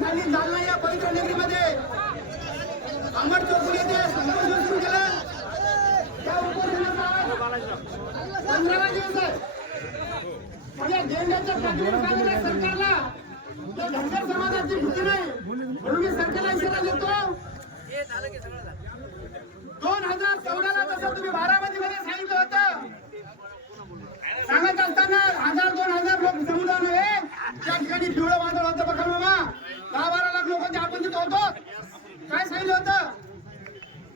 आणि जालना या पवित्र नगरीमध्ये येथे उपोषण सुरू केलं त्या उपोषणाचा पंधरावा दिवस आहे गेंड्याच्या सरकारला या धनगर समाजाची भीती नाही म्हणून मी सरकारला इशारा देतो दोन हजार चौदाला जसं तुम्ही भारत मध्ये सांगितलं होतं सांगत असताना हजार दोन हजार लोक समुदाय नव्हे त्या ठिकाणी पिवळं वादळ होतं बघा मामा दहा बारा लाख होतो? काय सांगितलं होतं?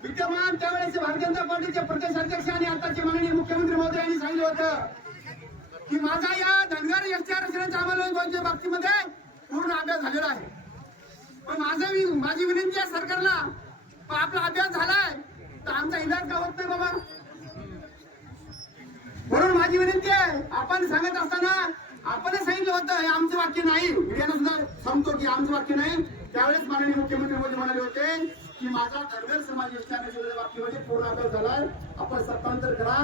विद्यमान त्यावेळेचे भारतीय जनता पार्टीचे प्रदेश अध्यक्ष आणि आताचे माननीय मुख्यमंत्री मोदी यांनी सांगितलं होतं की माझा या धनगर एसटी आरक्षणाच्या अंमलबजावणीच्या बाबतीमध्ये पूर्ण अभ्यास झालेला आहे. पण माझं माझी विनंती आहे सरकारला पण आपला अभ्यास झालाय तर आमचा इलाज का होत नाही बाबा? म्हणून माझी विनंती आहे आपण सांगत असताना आपण सांगितलं होतं हे आमचं वाक्य नाही. मीडियानं सुद्धा सांगतो की आमचं वाक्य नाही. त्यावेळेस माननीय मुख्यमंत्री मोदी म्हणाले होते की माझा धनगर समाज योजना बाबतीमध्ये पूर्ण अभ्यास झालाय. आपण सत्तांतर करा.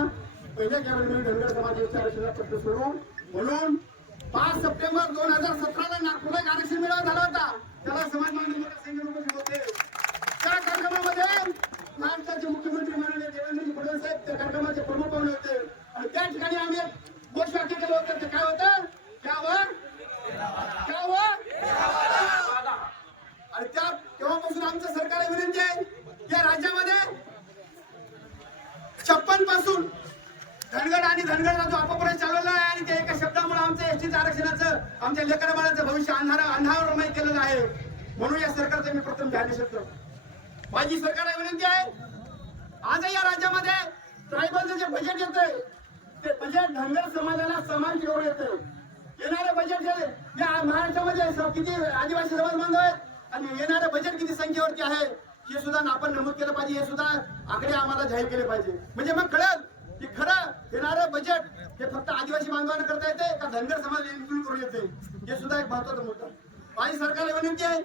पहिल्या कॅबिनेटमध्ये धनगर समाज योजना आरक्षणाचा प्रश्न सोडू म्हणून पाच सप्टेंबर दोन हजार सतराला नागपूरला एक आरक्षण मेळावा झाला होता त्याला समाज मान्य संघ उपस्थित होते त्या कार्यक्रमामध्ये महाराष्ट्राचे मुख्यमंत्री माननीय देवेंद्रजी फडणवीस साहेब त्या कार्यक्रमाचे प्रमुख पाहुणे होते आणि त्या ठिकाणी आम्ही एक घोष वाक्य केलं होतं ते काय होतं त्यावर त्यावर आणि त्या तेव्हापासून आमचं सरकारला विनंती आहे या राज्यामध्ये छप्पनपासून धनगड आणि धनगडचा जो अपप्रय चालवला आहे आणि त्या एका शब्दामुळे आमच्या एसटीचं आरक्षणाचं आमच्या लेकरमानाचं भविष्य अंधारा अंधारमय केलेलं आहे. म्हणून या सरकारचं मी प्रथम ध्यान शकतो. माझी सरकारला विनंती आहे आजही या राज्यामध्ये ट्रायबलचं जे बजेट येतंय ते बजेट धनगर समाजाला समान केवळ येतं येणारे बजेट जे या महाराष्ट्रामध्ये किती आदिवासी समाज बांधव आहेत आणि येणारे बजेट किती संख्येवरती आहे हे सुद्धा आपण नमूद केलं पाहिजे हे सुद्धा आकडे आम्हाला जाहीर केले पाहिजे. म्हणजे मग कळेल की खरं येणारं बजेट हे फक्त आदिवासी बांधवांना करता येते का धनगर समाज इन्क्लूड करून येते? हे सुद्धा एक महत्त्वाचा मुद्दा. माझी सरकारला विनंती आहे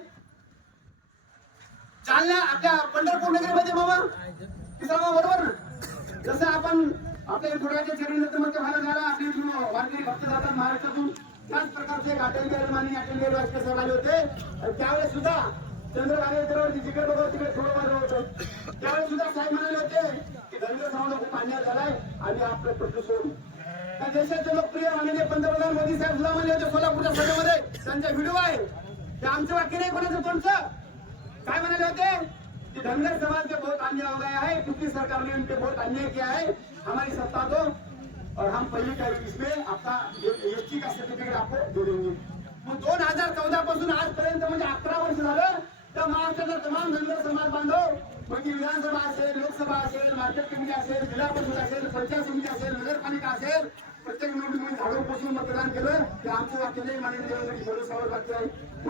जालना आपल्या पंढरपूर नगरीमध्ये मामा किसान बरोबर? ना जसं आपण आपल्या थोड्याच्या चरणदत्त मध्ये व्हायला झाला आपले वारकरी भक्त जातात महाराष्ट्रातून त्याच प्रकारचे एक अटल बिहारी माननीय अटल बिहारी वाजपेयी साहेब आले होते. त्यावेळेस सुद्धा चंद्रभागा उतरवरती जिकडे बघा तिकडे थोडं माझं होतं. त्यावेळेस सुद्धा साहेब म्हणाले होते की धनगर समाज पाणी आपलं प्रश्न सोडू त्या देशाचे लोकप्रिय माननीय पंतप्रधान मोदी साहेब सुद्धा म्हणले होते सोलापूरच्या सभेमध्ये त्यांचा व्हिडिओ आहे. ते आमचं वाक्य नाही कोणाचं कोणचं काय म्हणाले होते? कि धनगर समाज पे बहुत अन्याय हो गया है क्योंकि सरकार ने उन बहुत अन्याय किया है हमारी सत्ता दो और हम पहले का इसमें आपका एस का सर्टिफिकेट आपको दे देंगे. मग दोन हजार चौदा पासून आजपर्यंत म्हणजे अकरा वर्ष झालं तर महाराष्ट्राचा तमाम धनगर समाज बांधव म्हणजे विधानसभा असेल लोकसभा असेल मार्केट कमिटी असेल जिल्हा परिषद असेल पंचायत समिती असेल नगरपालिका असेल प्रत्येक निवडणुकीमध्ये झाडून बसून मतदान केलं. ते आमचं वाक्य नाही माननीय देवेंद्र फडणवीस वाक्य आहे.